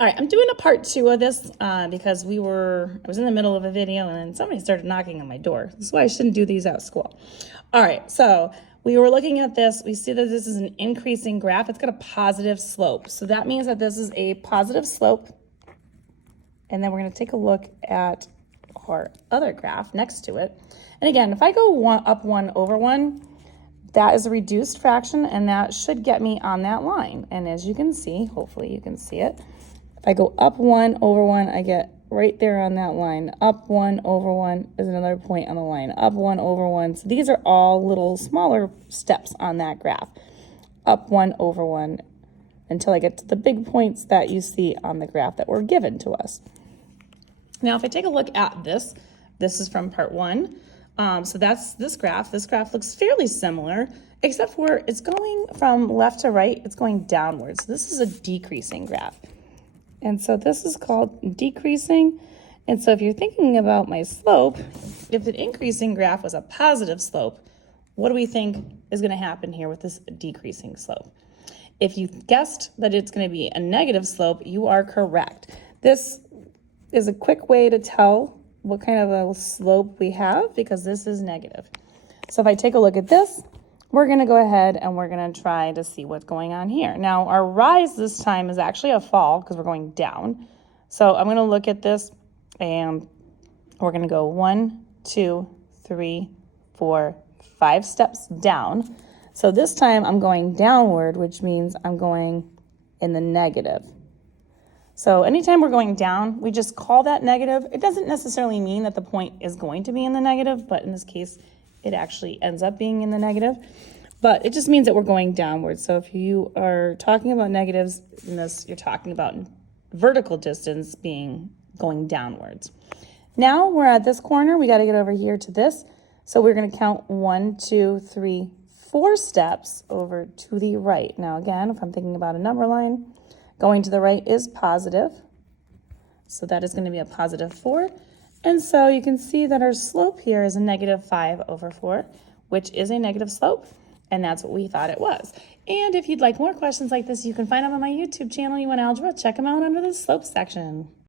All right, I'm doing a part 2 of this because I was in the middle of a video and then somebody started knocking on my door. This is why I shouldn't do these at school. All right, so we were looking at this. We see that this is an increasing graph. It's got a positive slope. So that means that this is a positive slope. And then we're going to take a look at our other graph next to it. And again, if I go up 1 over 1, that is a reduced fraction, and that should get me on that line. And as you can see, hopefully you can see it, if I go up 1 over 1, I get right there on that line. Up 1 over 1 is another point on the line. Up 1 over 1. So these are all little smaller steps on that graph. Up 1 over 1 until I get to the big points that you see on the graph that were given to us. Now, if I take a look at this is from part 1. So that's this graph. This graph looks fairly similar, except for it's going from left to right. It's going downwards. So this is a decreasing graph. And so this is called decreasing. And so if you're thinking about my slope, if the increasing graph was a positive slope, what do we think is going to happen here with this decreasing slope? If you guessed that it's going to be a negative slope, you are correct. This is a quick way to tell what kind of a slope we have because this is negative. So if I take a look at this, we're going to go ahead and we're going to try to see what's going on here. Now, our rise this time is actually a fall because we're going down. So I'm going to look at this and we're going to go 1, 2, 3, 4, 5 steps down. So this time I'm going downward, which means I'm going in the negative. So anytime we're going down, we just call that negative. It doesn't necessarily mean that the point is going to be in the negative, but in this case, it actually ends up being in the negative. But it just means that we're going downward. So if you are talking about negatives in this, you're talking about vertical distance being going downwards. Now we're at this corner. We got to get over here to this. So we're going to count 1, 2, 3, 4 steps over to the right. Now again, if I'm thinking about a number line, going to the right is positive. So that is going to be a positive 4. And so you can see that our slope here is a negative 5 over 4, which is a negative slope. And that's what we thought it was. And if you'd like more questions like this, you can find them on my YouTube channel, You Want Algebra. Check them out under the slope section.